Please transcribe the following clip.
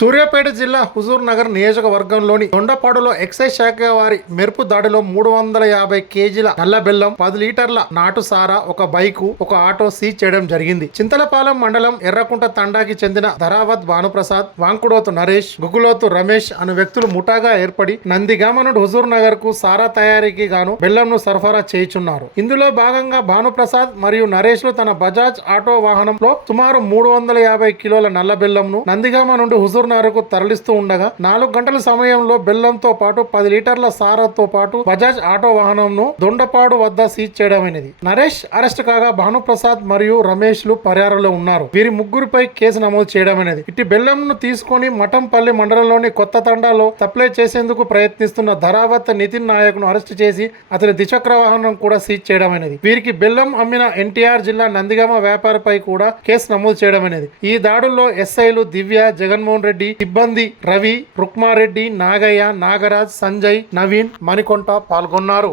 సూర్యాపేట జిల్లా హుజూర్ నగర్ నియోజకవర్గంలోని దొండపాడులో ఎక్సైజ్ శాఖ వారి మెరుపు దాడిలో 350 కేజీల నల్ల బెల్లం, 10 లీటర్ల నాటు సారా, ఒక బైకు, ఒక ఆటో సీజ్ చేయడం జరిగింది. చింతలపాలెం మండలం ఎర్రకుంట తండాకి చెందిన ధరావత్ భానుప్రసాద్, వాంకుడోతు నరేష్, గుగులోతు రమేష్ అను వ్యక్తులు ముఠాగా ఏర్పడి నందిగామ నుండి హుజూర్ నగర్ కు సారా తయారీకి గాను బెల్లంను సరఫరా చేయుచున్నారు. ఇందులో భాగంగా భానుప్రసాద్ మరియు నరేష్ లు తన బజాజ్ ఆటో వాహనంలో సుమారు 350 కిలోల నల్ల బెల్లంను నందిగామ నుండి హుజూర్ నగర్కు తరలిస్తూ ఉండగా 4 గంటల సమయంలో బెల్లంతో పాటు 10 లీటర్ల సారాతో పాటు బజాజ్ ఆటో వాహనంను దొండపాడు వద్ద సీజ్ చేయడమైనది. నరేష్ అరెస్ట్ కాగా భానుప్రసాద్ మరియు రమేష్ లు పరారీలో ఉన్నారు. వీరి ముగ్గురిపై కేసు నమోదు చేయడమైనది. ఇట్టి బెల్లంను తీసుకొని మఠంపల్లి మండలంలోని కొత్త తండాలో సప్లై చేసేందుకు ప్రయత్నిస్తున్న ధరావత్ నితిన్ నాయక్ ను అరెస్ట్ చేసి అతని ద్విచక్ర వాహనం కూడా సీజ్ చేయడమైనది. వీరికి బెల్లం అమ్మిన ఎన్టీఆర్ జిల్లా నందిగామ వ్యాపారిపై కూడా కేసు నమోదు చేయడమైనది. ఈ దాడుల్లో ఎస్ఐలు దివ్య, జగన్మోహన్ రెడ్డి, సిబ్బంది రవి, రుక్మారెడ్డి, నాగయ్య, నాగరాజ్, సంజయ్, నవీన్, మణికొంట పాల్గొన్నారు.